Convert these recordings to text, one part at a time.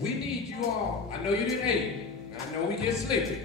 we need you all. I know you didn't hate. I know we get sleepy.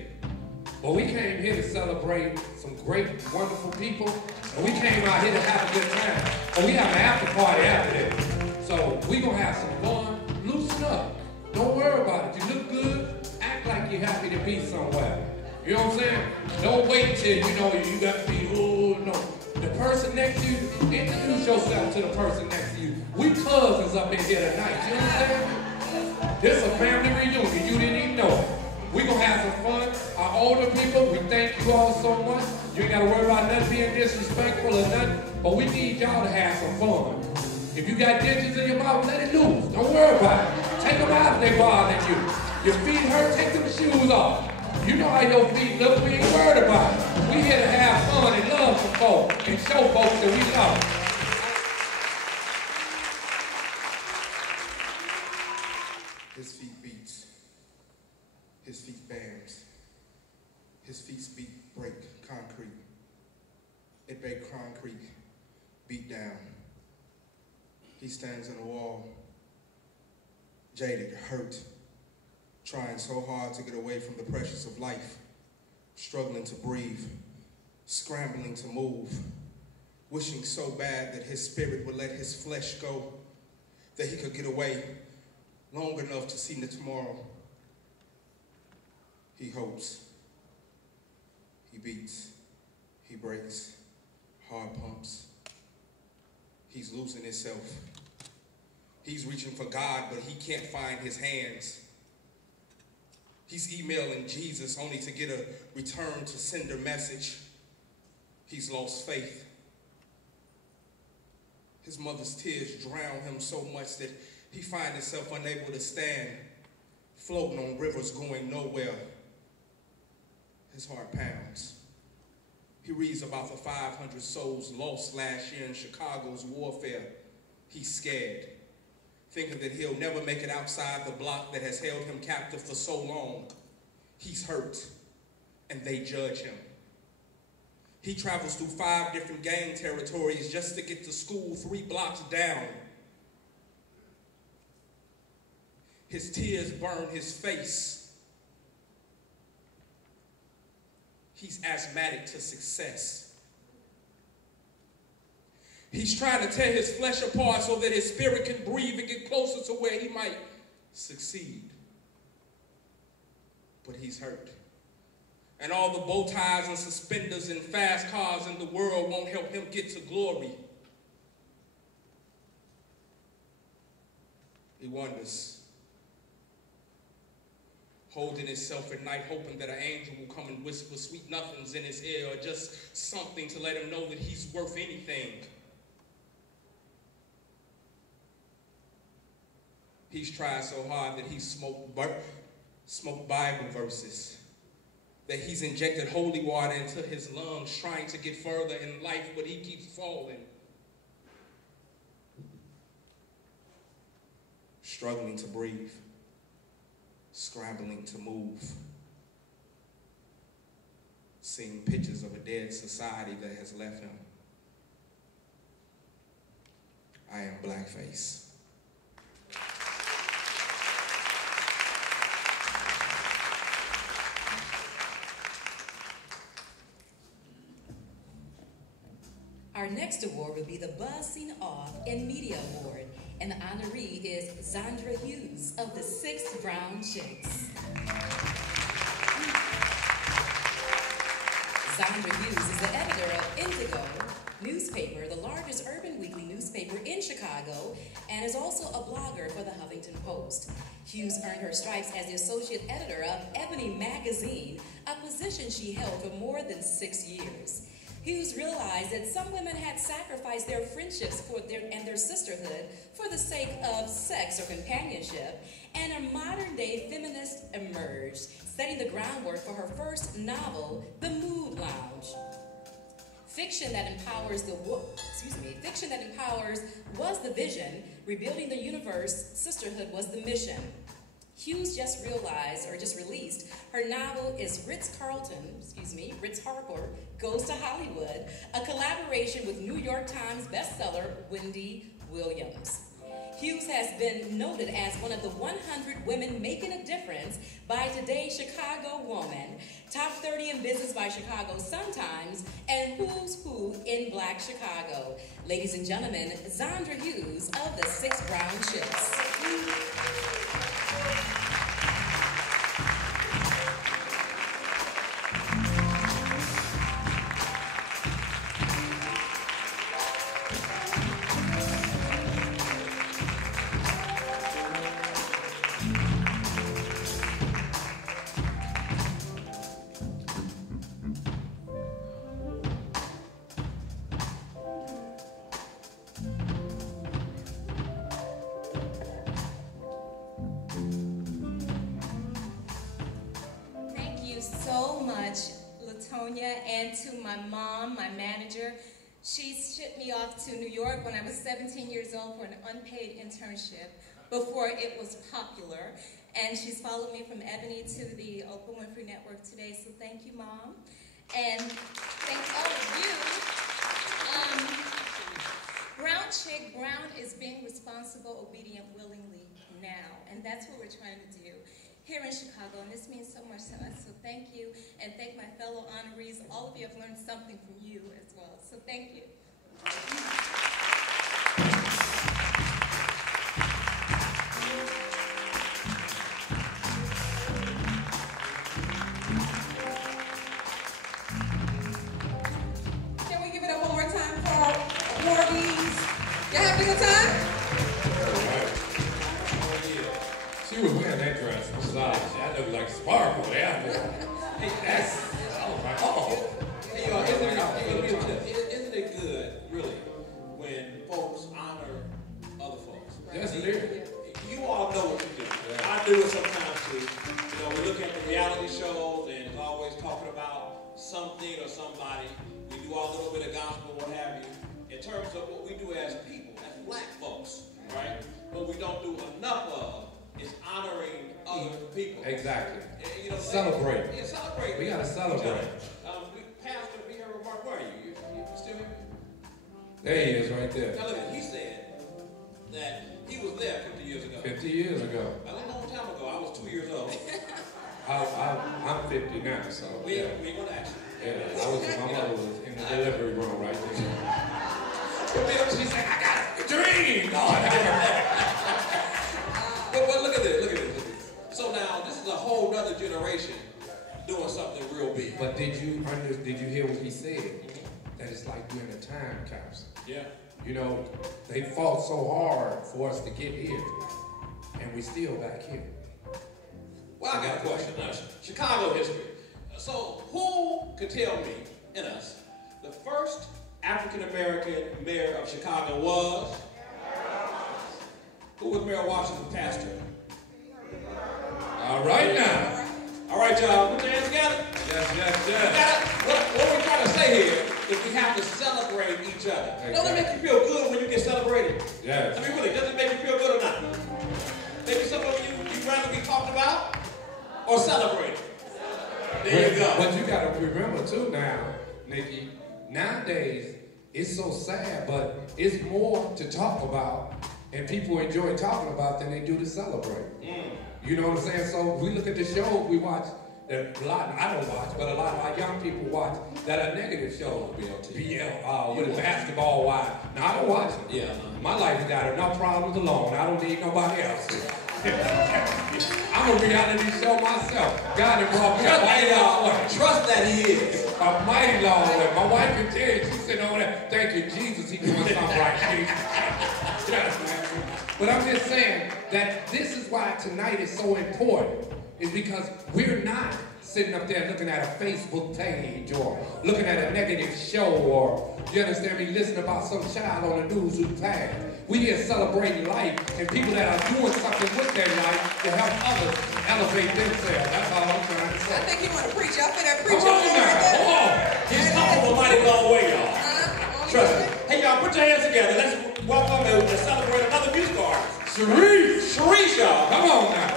But we came here to celebrate some great, wonderful people. And we came out here to have a good time. But we have an after party after this. So we gonna have some fun. Loosen up. Don't worry about it. You look good. Act like you're happy to be somewhere. You know what I'm saying? Don't wait till you know you got to be, oh no. The person next to you, introduce yourself to the person next to you. We cousins up in here tonight. You understand? This is a family reunion. You didn't even know it. We gonna have some fun. Our older people, we thank you all so much. You ain't gotta worry about nothing being disrespectful or nothing, but we need y'all to have some fun. If you got dentures in your mouth, let it loose. Don't worry about it. Take them out if they bother you. Your feet hurt, take them shoes off. You know how your feet look, we ain't worried about it. We here to have fun and love some folks and show folks that we love them. His feet beats. His feet bends. His feet break concrete. It break concrete, beat down. He stands on a wall, jaded, hurt, trying so hard to get away from the pressures of life, struggling to breathe, scrambling to move, wishing so bad that his spirit would let his flesh go, that he could get away long enough to see the tomorrow. He hopes, he beats, he breaks, hard pumps. He's losing himself. He's reaching for God, but he can't find his hands. He's emailing Jesus only to get a return to sender message. He's lost faith. His mother's tears drown him so much that he finds himself unable to stand, floating on rivers going nowhere. His heart pounds. He reads about the 500 souls lost last year in Chicago's warfare. He's scared, thinking that he'll never make it outside the block that has held him captive for so long. He's hurt, and they judge him. He travels through 5 different gang territories just to get to school 3 blocks down. His tears burn his face. He's asthmatic to success. He's trying to tear his flesh apart so that his spirit can breathe and get closer to where he might succeed. But he's hurt. And all the bow ties and suspenders and fast cars in the world won't help him get to glory. He wonders, holding himself at night, hoping that an angel will come and whisper sweet nothings in his ear or just something to let him know that he's worth anything. He's tried so hard that he's smoked Bible verses, that he's injected holy water into his lungs, trying to get further in life, but he keeps falling. Struggling to breathe. Scrambling to move, seeing pictures of a dead society that has left him. I am blackface. Our next award will be the BuzzZin in Media Award, and the honoree is Zondra Hughes of the 6 Brown Chicks. Zondra Hughes is the editor of Indigo newspaper, the largest urban weekly newspaper in Chicago, and is also a blogger for the Huffington Post. Hughes earned her stripes as the associate editor of Ebony magazine, a position she held for more than 6 years. Hughes realized that some women had sacrificed their friendships and their sisterhood for the sake of sex or companionship, and a modern-day feminist emerged, setting the groundwork for her first novel, The Mood Lounge. Fiction that empowers was the vision, rebuilding the universe, sisterhood was the mission. Hughes just released her novel is Ritz Harper Goes to Hollywood, a collaboration with New York Times bestseller Wendy Williams. Hughes has been noted as one of the 100 women making a difference by Today's Chicago Woman, Top 30 in Business by Chicago Sun-Times, and Who's Who in Black Chicago. Ladies and gentlemen, Zondra Hughes of the 6 Brown Ships. And to my mom, my manager. She shipped me off to New York when I was 17 years old for an unpaid internship before it was popular. And she's followed me from Ebony to the Oprah Winfrey Network today, so thank you, Mom. And thank all of you. Brown Chick, Brown is being responsible, obedient, willingly now. And that's what we're trying to do here in Chicago, and this means so much to us. So thank you, and thank my fellow honorees. All of you have learned something from you as well. So thank you. Can we give it up one more time for our awardees? Y'all having a good time? She was wearing that dress. I'm sorry. That looked like sparkle there. Hey, that's, oh my God. Hey, y'all, isn't it good, really, when folks honor other folks? Yes, it is. You all know what you do. Yeah. I do it sometimes too. You know, we look at the reality shows and it's always talking about something or somebody. We do our little bit of gospel, what have you. In terms of what we do as people, as black folks, right? What we don't do enough of is honoring other people. Exactly. You know, celebrate. Yeah, celebrate. We gotta celebrate. Pastor, be here, Mark. Where are you? You still here? There he is, right there. Now look, he said that he was there 50 years ago. 50 years ago. A long time ago. I was 2 years old. I'm 50 now, so. We ain't gonna ask you. Yeah, my mother was in the delivery room right there. She said, I got a dream. But look at this, look at this. So now, this is a whole other generation doing something real big. But did you hear what he said? That it's like we're in a time capsule. Yeah. You know, they fought so hard for us to get here, and we still back here. Well, I got a question now. Chicago history. So who could tell me, in us, the first African-American mayor of Chicago was? Who was Mayor Washington's pastor? All right now. All right, y'all. Put your hands together. Yes. What we're trying to say here is we have to celebrate each other. Exactly. Don't it make you feel good when you get celebrated? Yes. I mean, really, does it make you feel good or not? Maybe some of you'd rather be talked about or celebrated. There you go. But you got to remember, too, now, Nikki, nowadays, it's so sad, but it's more to talk about, and people enjoy talking about than they do to celebrate. You know what I'm saying? So we look at the shows we watch, that a lot, I don't watch, but a lot of our young people watch that are negative shows. BL, with Basketball Wives. Now, I don't watch them. Yeah. My life has got enough problems alone. I don't need nobody else. I'm a reality show myself. God has brought me a mighty long way. Trust that he is. A mighty long way. My wife can tell you, she's sitting over there, thank you, Jesus, he's doing something right. But I'm just saying that this is why tonight is so important, is because we're not sitting up there looking at a Facebook page or looking at a negative show or, you understand me, listening about some child on the news who passed. We here celebrating life and people that are doing something with their life to help others elevate themselves. That's all I'm trying to say. I think you want to preach. Y'all fit that preach. Come on now. Come on. He's come from a mighty long way, y'all. Trust me. Hey, y'all, put your hands together. Let's welcome and celebrate another music artist. Sharice, y'all. Come on now.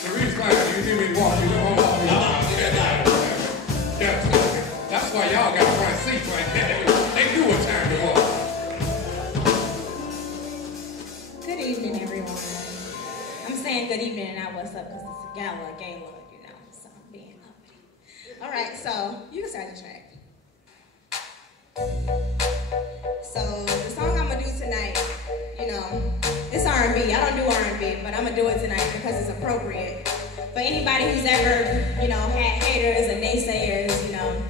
Sharice, right, you hear me walk. You know what I'm walking. That's why y'all got front seats right there. They do a time. Good evening, everyone. I'm saying good evening and not what's up because it's a gala, you know, so I'm being uppity. All right, so you can start the track. So the song I'm gonna do tonight, you know, it's R&B. I don't do R&B, but I'm gonna do it tonight because it's appropriate. For anybody who's ever, you know, had haters and naysayers, you know,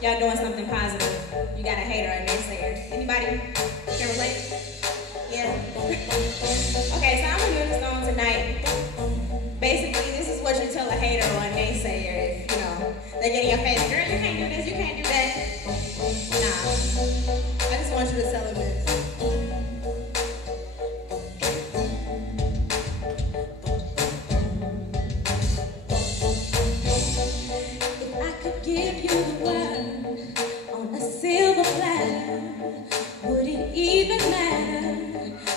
y'all doing something positive. You got a hater or a naysayer. Anybody can relate? Yeah. Okay, so I'm gonna do this song tonight. Basically, this is what you tell a hater or a naysayer if, you know, they get in your face, girl, you can't do this, you can't do that. Nah. I just want you to tell them this. If I could give you the world on a silver platter, would it even matter?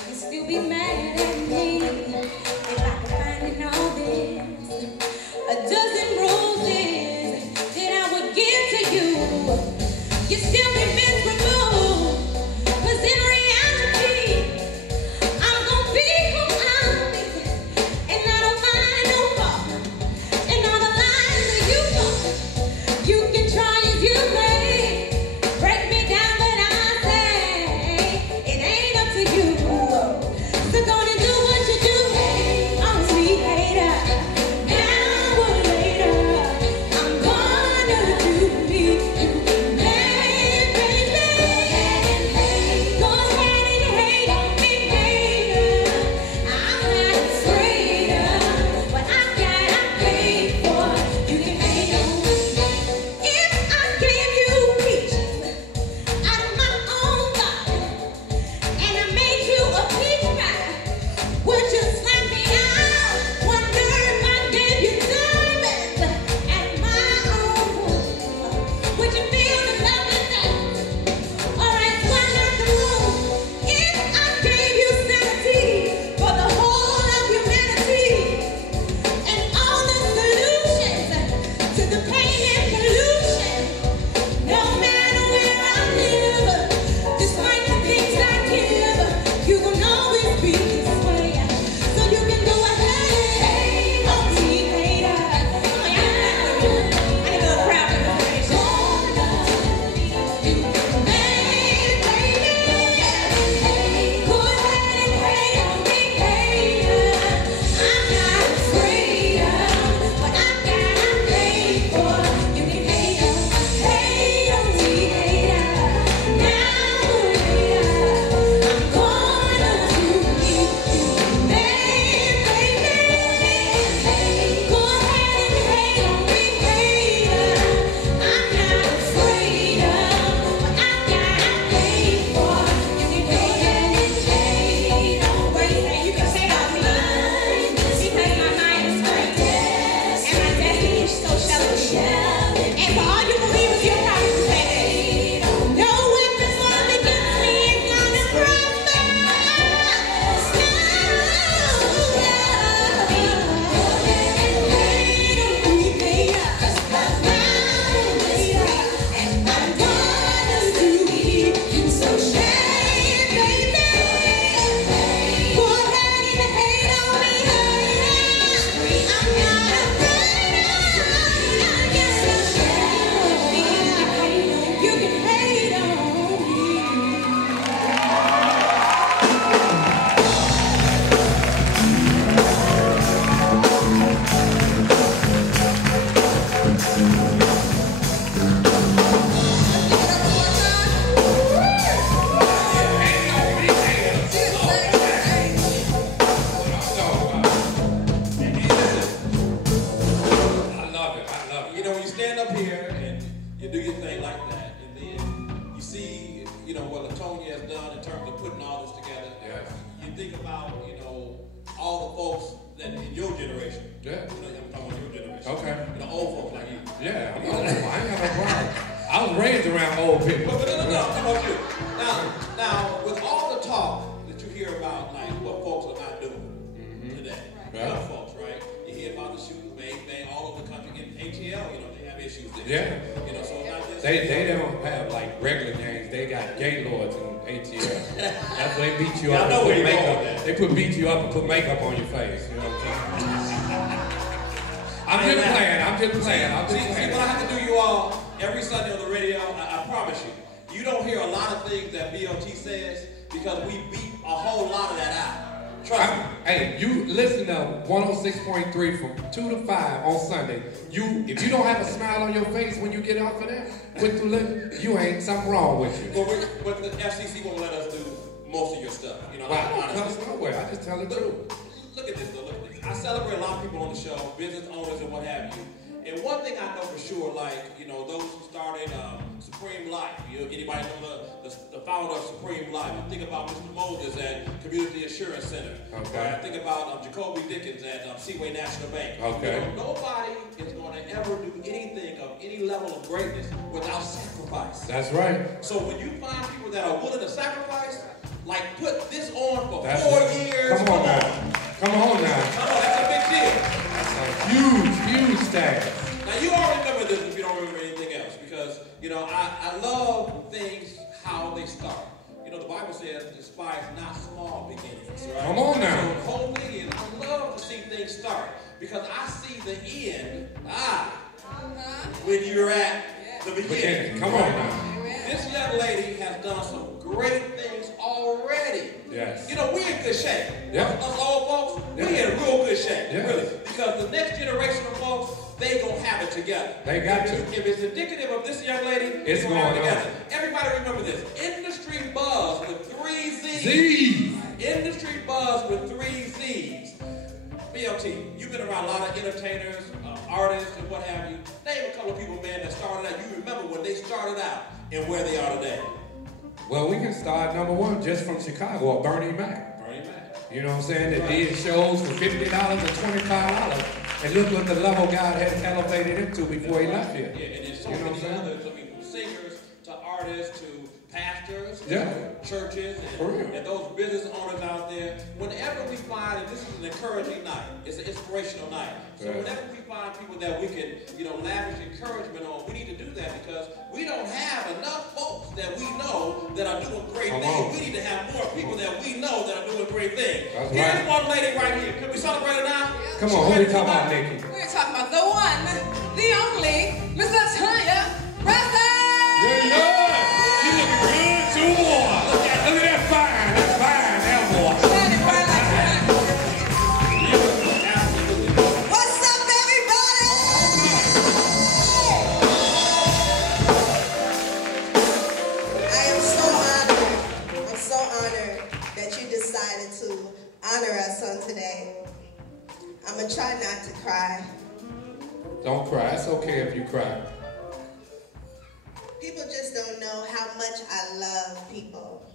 You'd still be mad at me. If I could find in all this a dozen roses that I would give to you, you'd still be miserable. 'Cause in reality, I'm gonna be who I'm and I don't mind no fault. And all the lies that you told, you can try as you may. Break me down, but I say it ain't up to you. So gonna do what you do, oh sweet hater. Now or later, I'm gonna do me. Hey, baby, go ahead and hate on me, hater. I'm not afraid of what I gotta pay for. You can hate on me. If I gave you peaches out of my own garden, and I made you a peach pie, would you slap me out? Wonder if I gave you diamonds at my own womb. Would you feel the love with that? Alright, one out the room. If I gave you sanity for the whole of humanity, and all the solutions to the pain and pollution, no matter where I live, despite the things I give, you gon' always be this way. So you can go ahead, oh sweet hater. I need a little crowd participation. You can make, baby. Go ahead and hate on me, hater. I'm not afraid of what I gotta pay for. You can hate on me, hater. Now or later, I'm gonna do me. Make, baby. Go ahead and hate on me, hater. I'm not afraid of what I gotta pay for. You can hate on me. You can say on me because my mind is great and my destiny is so shallow. And for all you believers, you'll probably say this: no weapon formed against me is gonna prosper. You can hate on me. I love it. You know, when you stand up here and you do your thing like that, and then you see, you know, what Latonia has done in terms of putting all this together. Yes. You think about, you know, all the folks that in your generation. Yeah. You know, I'm talking about your generation. Okay. You know, old folks like you. Yeah, I ain't got no problem. I was raised around old people. But no, come on, you. Now, with all the talk that you hear about, like, what folks are not doing today, young folks, right? You hear about the shootings, bang, all over the country. In ATL, you know, they have issues there. Yeah. You know, so it's not just... They don't have like regular gangs. They got gay lords in ATL. That's why they beat you Yeah, I up know and where put you're going makeup. with that. They beat you up and put makeup on your face. You know what I'm saying? I'm just playing. See what I have to do, you all, every Sunday on the radio, I promise you, you don't hear a lot of things that BOT says because we beat a whole lot of that out. Trust me. Hey, you listen to 106.3 from 2 to 5 on Sunday. If you don't have a smile on your face when you get off of that, with the lip, you ain't something wrong with you. But the FCC won't let us do most of your stuff. You know, Well, I don't honestly. tell us nowhere. I just tell the truth. Look at this, though. Look at this. I celebrate a lot of people on the show, business owners and what have you. And one thing I know for sure, like, you know, those who started Supreme Life, anybody know the founder of Supreme Life? I think about Mr. Moses at Community Assurance Center. Okay. I think about Jacoby Dickens at Seaway National Bank. Okay. You know, nobody is going to ever do anything of any level of greatness without sacrifice. That's right. So when you find people that are willing to sacrifice, like put this on for That's 4 it. years. Come on now. Come on, that's a big deal. That's a huge task. Now you all remember this if you don't remember anything else, because you know I love things how they start. You know the Bible says despise not small beginnings, right? Come on now. So the whole thing is I love to see things start because I see the end when you're at the beginning. Come on now. This young lady has done some great things already. Yes. You know, we're in good shape. Yeah. Us old folks, Yeah. we're in real good shape. Yeah. Really. Because the next generation of folks, they gonna have it together. They got to. If it's indicative of this young lady, It's they gonna have it going on. together. Everybody remember this. Industry Buzz with 3 Z's. Z's. Industry Buzz with 3 Z's. BLT, you've been around a lot of entertainers, artists, and what have you. Name a couple of people, man, that started out. You remember when they started out and where they are today. Well, we can start number one just from Chicago, Bernie Mac. Bernie Mac. You know what I'm saying? That did shows for $50 and $25. And look what the level God had elevated him to before he left here. Yeah, and there's so You know many what I'm saying? others, I mean, from singers to artists to pastors, Yeah. to churches, For real. and those business owners out there. Whenever we find, and this is an encouraging night, it's an inspirational night. So Yeah. whenever we find people that we can, you know, lavish encouragement on, we need to do that because we don't have enough folks that we know that are doing great Come things. on. We need to have more people that we know that are doing great things. That's Here's right. one lady right here. Can we celebrate her now? Come She on, who ready we to talking come about, out? Nikki? We're talking about the one, the only, Mr. Tanya Rasta. Yeah. She looking good too, boy. Look at that fine. That's fine, that boy. Shining bright like that. What's up, everybody? I am so honored. I'm so honored that you decided to honor us on today. I'm gonna try not to cry. Don't cry. It's okay if you cry. People just don't know how much I love people.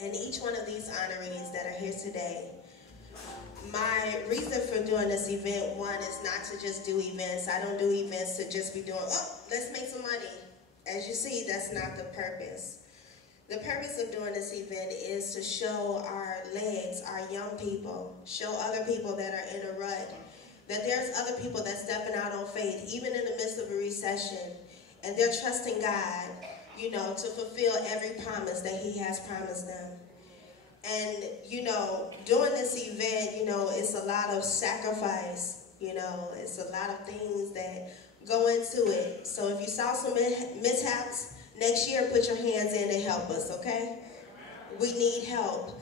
And each one of these honorees that are here today, my reason for doing this event, one, is not to just do events. I don't do events to just be doing, oh, let's make some money. As you see, that's not the purpose. The purpose of doing this event is to show our legs, our young people, show other people that are in a rut, that there's other people that's stepping out on faith, even in the midst of a recession, and they're trusting God, you know, to fulfill every promise that He has promised them. And, you know, doing this event, you know, it's a lot of sacrifice, you know, it's a lot of things that go into it. So if you saw some mishaps, next year put your hands in and help us, okay? We need help.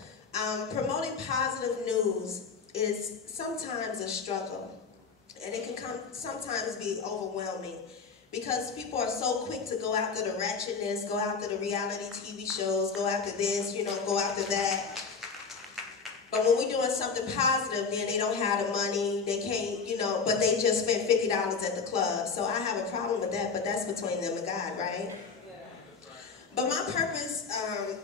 Promoting positive news is sometimes a struggle, and it can sometimes be overwhelming because people are so quick to go after the ratchetness, go after the reality TV shows, go after this, you know, go after that. But when we're doing something positive, then they don't have the money, they can't, you know, but they just spent $50 at the club. So I have a problem with that, but that's between them and God, right? But my purpose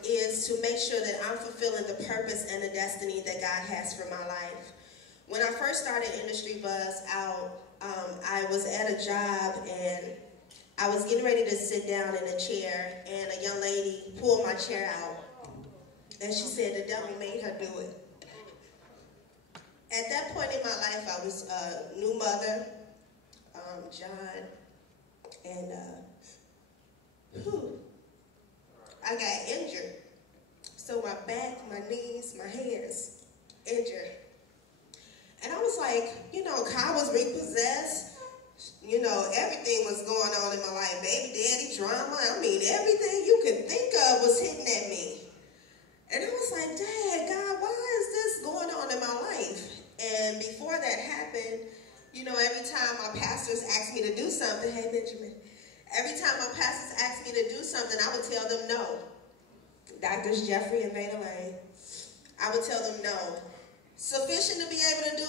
is to make sure that I'm fulfilling the purpose and the destiny that God has for my life. When I first started Industry Buzz out, I was at a job and I was getting ready to sit down in a chair, and a young lady pulled my chair out, and she said the devil made her do it. At that point in my life, I was a new mother, John, and I got injured. So my back, my knees, my hands, injured. And I was like, you know, Kyle was repossessed. You know, everything was going on in my life. Baby daddy drama. I mean, everything you could think of was hitting at me. And I was like, Dad, God, why is this going on in my life? And before that happened, you know, every time my pastors asked me to do something, hey, Benjamin, every time my pastors asked me to do something, I would tell them no. Doctors Jeffrey and Veda Lane, I would tell them no. Sufficient to be able to do